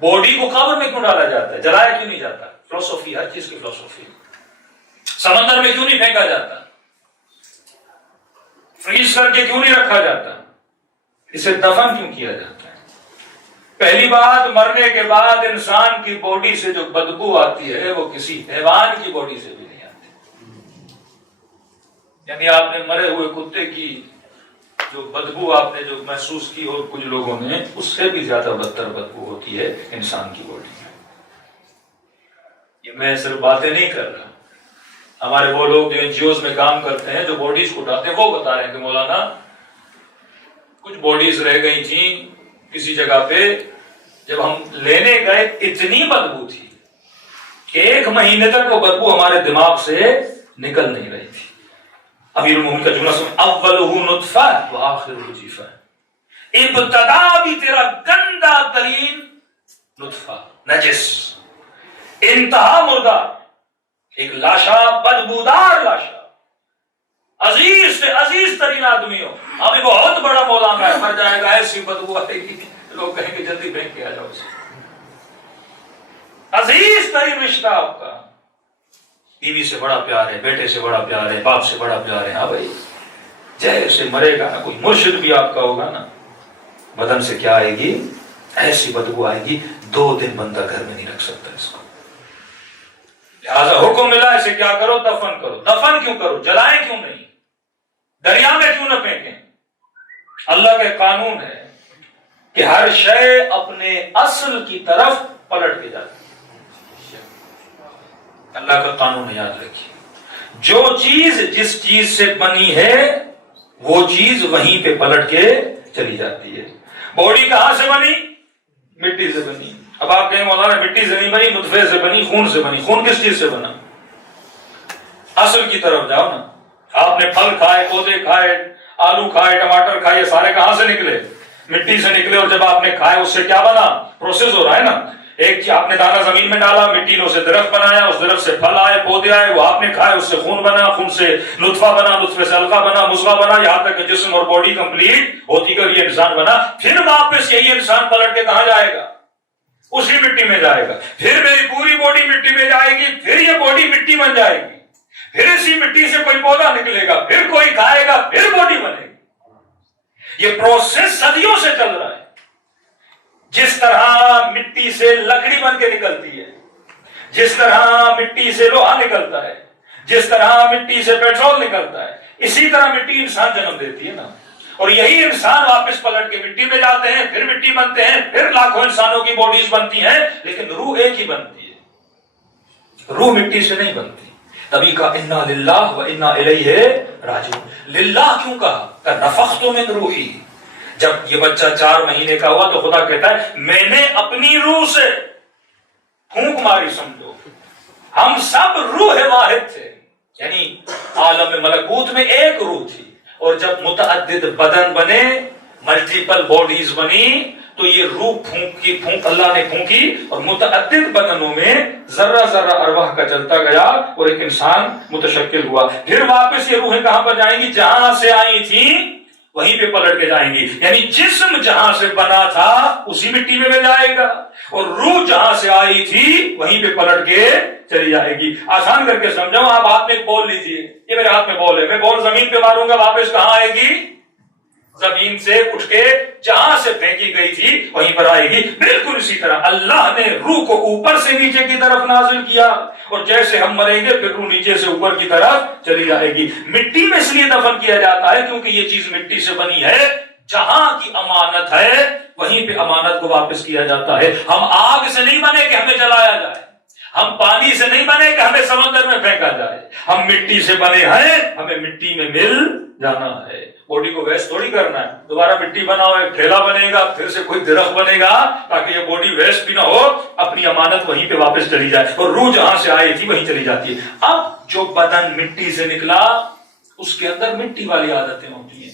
Body کو قبر میں کیوں ڈالا جاتا ہے؟ جلایا کیوں نہیں جاتا؟ فلسفی، ہر چیز کی فلسفی۔ سمندر میں کیوں نہیں پھینکا جاتا؟ فریز کر کے کیوں نہیں رکھا جاتا؟ اسے دفن کیوں کیا جاتا ہے؟ پہلی بات، مرنے کے بعد انسان کی باڈی سے جو بدبو آتی ہے وہ کسی حیوان کی باڈی سے بھی نہیں آتی۔ یعنی آپ نے مرے ہوئے کتے کی جو بدبو آپ نے جو محسوس کی ہو کچھ لوگوں نے، اس سے بھی زیادہ بدتر بدبو ہوتی ہے انسان کی باڈی میں۔ یہ میں صرف باتیں نہیں کر رہا، ہمارے وہ لوگ جو NGOs میں کام کرتے ہیں، جو باڈیز کو اٹھاتے ہیں، وہ بتا رہے ہیں کہ مولانا کچھ باڈیز رہ گئی تھیں کسی جگہ پہ، جب ہم لینے گئے اتنی بدبو تھی کہ 1 مہینے تک وہ بدبو ہمارے دماغ سے نکل نہیں رہی تھی۔ امیر المومنین کا جملہ سن، اولہ نطفہ وآخرہ جیفہ، ابتدا بھی تیرا گندا ترین نطفہ، نجس، انتہا مردہ، ایک لاشا، بدبودار لاشا، عزیز سے عزیز ترین آدمی ہو، ابھی بہت بڑا مولانا ہے، مر جائے گا ایسی بدبو آئے گی، لوگ کہیں گے جلدی پھینک کے آ جاؤ اسے۔ عزیز ترین رشتہ آپ کا، بیوی سے بڑا پیار ہے، بیٹے سے بڑا پیار ہے، باپ سے بڑا پیار ہے، ہاں بھائی جیسے مرے گا نا، کوئی مرشد بھی آپ کا ہوگا نا، بدن سے کیا آئے گی؟ ایسی بدبو آئے گی، 2 دن بندہ گھر میں نہیں رکھ سکتا اس کو۔ لہٰذا حکم ملا اسے کیا کرو؟ دفن کرو۔ دفن کیوں کرو؟ جلائیں کیوں نہیں؟ دریا میں کیوں نہ پھینکیں؟ اللہ کا قانون ہے کہ ہر شے اپنے اصل کی طرف پلٹ کے جاتی ہے۔ اللہ کا قانون ہے، یاد رکھیے، جو چیز جس چیز سے بنی ہے وہ چیز وہیں پہ پلٹ کے چلی جاتی ہے۔ باڈی کہاں سے بنی؟ مٹی سے بنی۔ اب آپ کہیں مولانا مٹی سے نہیں بنی، نطفے سے بنی، خون سے بنی۔ خون کس چیز سے بنا؟ اصل کی طرف جاؤ نا۔ آپ نے پھل کھائے، پودے کھائے، آلو کھائے، ٹماٹر کھائے، یہ سارے کہاں سے نکلے؟ مٹی سے نکلے۔ اور جب آپ نے کھائے اس سے کیا بنا؟ پروسیس ہو رہا ہے نا۔ ایک آپ نے دانا زمین میں ڈالا، مٹی نے اسے درخت بنایا، اس درخت سے پھل آئے، پودے آئے، وہ آپ نے کھائے، اس سے خون بنا، خون سے نطفہ بنا، نطفے سے علقہ بنا، مضغہ بنا، یہاں تک کہ جسم اور باڈی کمپلیٹ ہوتی کر یہ انسان بنا۔ پھر واپس یہی انسان پلٹ کے کہاں جائے گا؟ اسی مٹی میں جائے گا۔ پھر میری پوری باڈی مٹی میں جائے گی، پھر یہ باڈی مٹی بن جائے گی، پھر اسی مٹی سے کوئی پودا نکلے گا، پھر کوئی کھائے گا، پھر باڈی بنے گی۔ یہ پروسیس صدیوں سے چل رہا ہے۔ جس طرح مٹی سے لکڑی بن کے نکلتی ہے، جس طرح مٹی سے لوہا نکلتا ہے، جس طرح مٹی سے پیٹرول نکلتا ہے، اسی طرح مٹی انسان جنم دیتی ہے نا۔ اور یہی انسان واپس پلٹ کے مٹی میں جاتے ہیں، پھر مٹی بنتے ہیں، پھر لاکھوں انسانوں کی باڈیز بنتی ہیں، لیکن روح ایک ہی بنتی ہے۔ روح مٹی سے نہیں بنتی۔ تبھی کا انا للہ و انا الیہ راجعون۔ للہ کیوں کہا؟ کہ نفخت من روحی۔ جب یہ بچہ 4 مہینے کا ہوا تو خدا کہتا ہے میں نے اپنی روح سے پھونک ماری، سمجھو ہم سب روح واحد تھے، یعنی عالم ملکوت میں ایک روح تھی۔ اور جب متعدد بدن بنے، ملٹیپل باڈیز بنی، تو یہ روح پھونک اللہ نے پھونکی، اور متعدد بدنوں میں ذرہ ذرہ ارواح کا چلتا گیا اور ایک انسان متشکل ہوا۔ پھر واپس یہ روحیں کہاں پر جائیں گی؟ جہاں سے آئی تھیں وہیں پہ پلٹ کے جائیں گی۔ یعنی جسم جہاں سے بنا تھا اسی مٹی میں جائے گا، اور روح جہاں سے آئی تھی وہیں پہ پلٹ کے چلی جائے گی۔ آسان کر کے سمجھاؤں، آپ ہاتھ میں ایک بال لیجئے، یہ میرے ہاتھ میں بال ہے، میں بال زمین پہ ماروں گا، واپس کہاں آئے گی؟ زمین سے اٹھ کے جہاں سے پھینکی گئی تھی وہیں پر آئے گی۔ بالکل اسی طرح اللہ نے روح کو اوپر سے نیچے کی طرف نازل کیا، اور جیسے ہم مریں گے پھر روح نیچے سے اوپر کی طرف چلی جائے گی۔ مٹی میں اس لیے دفن کیا جاتا ہے کیونکہ یہ چیز مٹی سے بنی ہے، جہاں کی امانت ہے وہیں پہ امانت کو واپس کیا جاتا ہے۔ ہم آگ سے نہیں بنے کہ ہمیں جلایا جائے، ہم پانی سے نہیں بنے کہ ہمیں سمندر میں پھینکا جائے، ہم مٹی سے بنے ہیں، ہمیں مٹی میں مل جانا ہے۔ باڈی کو ویسٹ تھوڑی کرنا ہے، دوبارہ مٹی بنا ہوا ایک ٹھیلا بنے گا، پھر سے کوئی درخت بنے گا تاکہ یہ باڈی ویسٹ بھی نہ ہو، اپنی امانت وہیں پہ واپس چلی جائے، اور روح جہاں سے آئی تھی وہیں چلی جاتی ہے۔ اب جو بدن مٹی سے نکلا اس کے اندر مٹی والی عادتیں ہوتی ہیں۔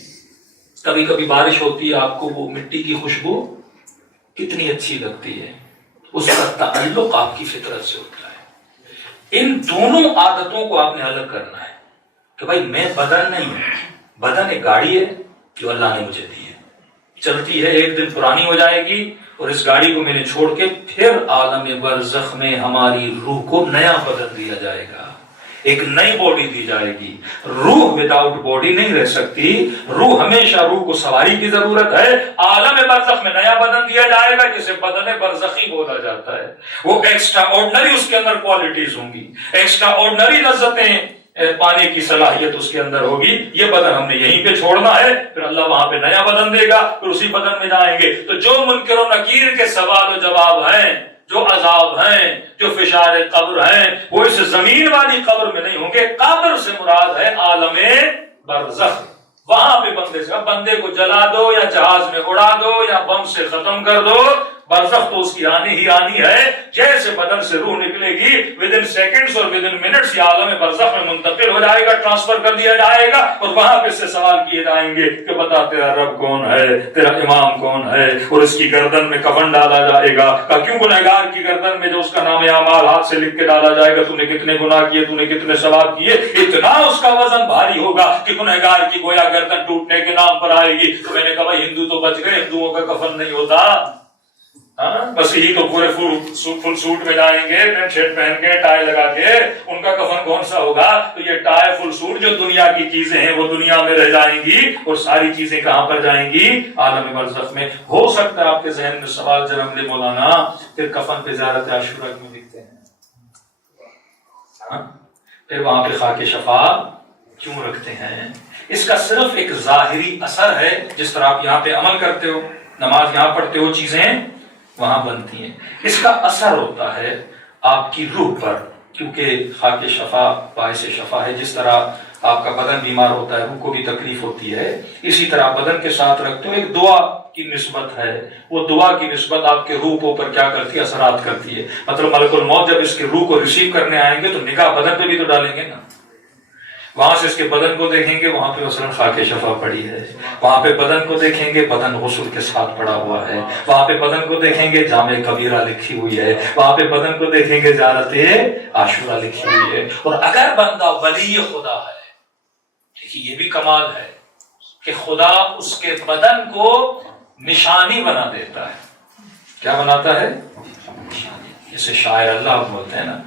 کبھی کبھی بارش ہوتی ہے، آپ کو وہ مٹی کی خوشبو کتنی اچھی لگتی ہے، اس کا تعلق آپ کی فطرت سے ہوتا ہے۔ ان دونوں عادتوں کو آپ نے الگ کرنا ہے کہ بھائی میں بدن نہیں ہوں، بدن ایک گاڑی ہے جو اللہ نے مجھے دی ہے، چلتی ہے، ایک دن پرانی ہو جائے گی اور اس گاڑی کو میں نے چھوڑ کے پھر عالم برزخ میں ہماری روح کو نیا بدن دیا جائے گا، ایک نئی باڈی دی جائے گی۔ روح وداؤٹ باڈی نہیں رہ سکتی، روح ہمیشہ، روح کو سواری کی ضرورت ہے۔ عالم برزخ میں نیا بدن دیا جائے گا جسے بدن برزخی بولا جاتا ہے۔ وہ ایکسٹرا آرڈنری اس کے اندر کوالٹیز ہوں گی، ایکسٹرا آرڈنری لذتیں پانے کی صلاحیت اس کے اندر ہوگی۔ یہ بدن ہم نے یہیں پہ چھوڑنا ہے، پھر اللہ وہاں پہ نیا بدن دے گا، پھر اسی بدن میں جائیں گے۔ تو جو منکر و نکیر کے سوال و جواب ہیں، جو عذاب ہیں، جو فشار قبر ہیں، وہ اس زمین والی قبر میں نہیں ہوں گے۔ قبر سے مراد ہے عالم برزخ، وہاں پہ بندے سے، اب بندے کو جلا دو یا جہاز میں اڑا دو یا بم سے ختم کر دو، برزخ تو اس کی آنی ہی آنی ہے۔ جیسے بدن سے روح نکلے گی ودن سیکنڈز اور ودن منٹس یہ عالم برزخ میں منتقل ہو جائے گا، ٹرانسفر کر دیا جائے گا، اور وہاں پہ سے سوال کیے جائیں گے کہ بتا تیرا رب کون ہے، تیرا امام کون ہے، اور اس کی گردن میں کفن ڈالا جائے گا۔ کیوں گنہگار کی گردن میں جو اس کا نام اعمال ہاتھ سے لکھ کے ڈالا جائے گا، تو نے کتنے گناہ کیے، تو نے کتنے ثواب کیے، اتنا اس کا وزن بھاری ہوگا کہ گنہگار کی گویا گردن ٹوٹنے کے نام پر آئے گی۔ تو میں نے کہا ہندو تو بچ گئے، ہندوؤں کا کفن نہیں ہوتا، بس یہی تو پورے فل سوٹ میں جائیں گے، پینٹ شرٹ پہن کے، ٹائی لگا کے، ان کا کفن کون سا ہوگا؟ تو یہ ٹائی فل سوٹ جو دنیا کی چیزیں ہیں وہ دنیا میں رہ جائیں گی، اور ساری چیزیں کہاں پر جائیں گی؟ عالم برزخ میں۔ ہو سکتا ہے آپ کے ذہن میں سوال جنم لے مولانا، پھر کفن پہ زیارت عاشورہ کیوں لکھتے ہیں؟ پھر وہاں پہ خاک شفا کیوں رکھتے ہیں؟ اس کا صرف ایک ظاہری اثر ہے، جس طرح آپ یہاں پہ عمل کرتے ہو، نماز یہاں پڑھتے ہو، چیزیں وہاں بنتی ہیں، اس کا اثر ہوتا ہے آپ کی روح پر، کیونکہ خاک شفا باعث شفا ہے۔ جس طرح آپ کا بدن بیمار ہوتا ہے، روح کو بھی تکلیف ہوتی ہے، اسی طرح بدن کے ساتھ رکھتے ہو ایک دعا کی نسبت ہے، وہ دعا کی نسبت آپ کے روح کو اوپر کیا کرتی ہے؟ اثرات کرتی ہے۔ مطلب ملک الموت جب اس کے روح کو ریسیو کرنے آئیں گے تو نگاہ بدن پہ بھی تو ڈالیں گے نا، وہاں سے اس کے بدن کو دیکھیں گے، وہاں پہ مثلا خاک شفا پڑی ہے، وہاں پہ بدن کو دیکھیں گے، بدن غسل کے ساتھ پڑا ہوا ہے، وہاں پہ بدن کو دیکھیں گے، جامع کبیرہ لکھی ہوئی ہے، وہاں پہ بدن کو دیکھیں گے، زیارت عاشورہ لکھی ہوئی ہے۔ اور اگر بندہ ولی خدا ہے، دیکھیے یہ بھی کمال ہے کہ خدا اس کے بدن کو نشانی بنا دیتا ہے۔ کیا بناتا ہے؟ نشانی۔ جیسے شاعر اللہ بولتے ہیں نا،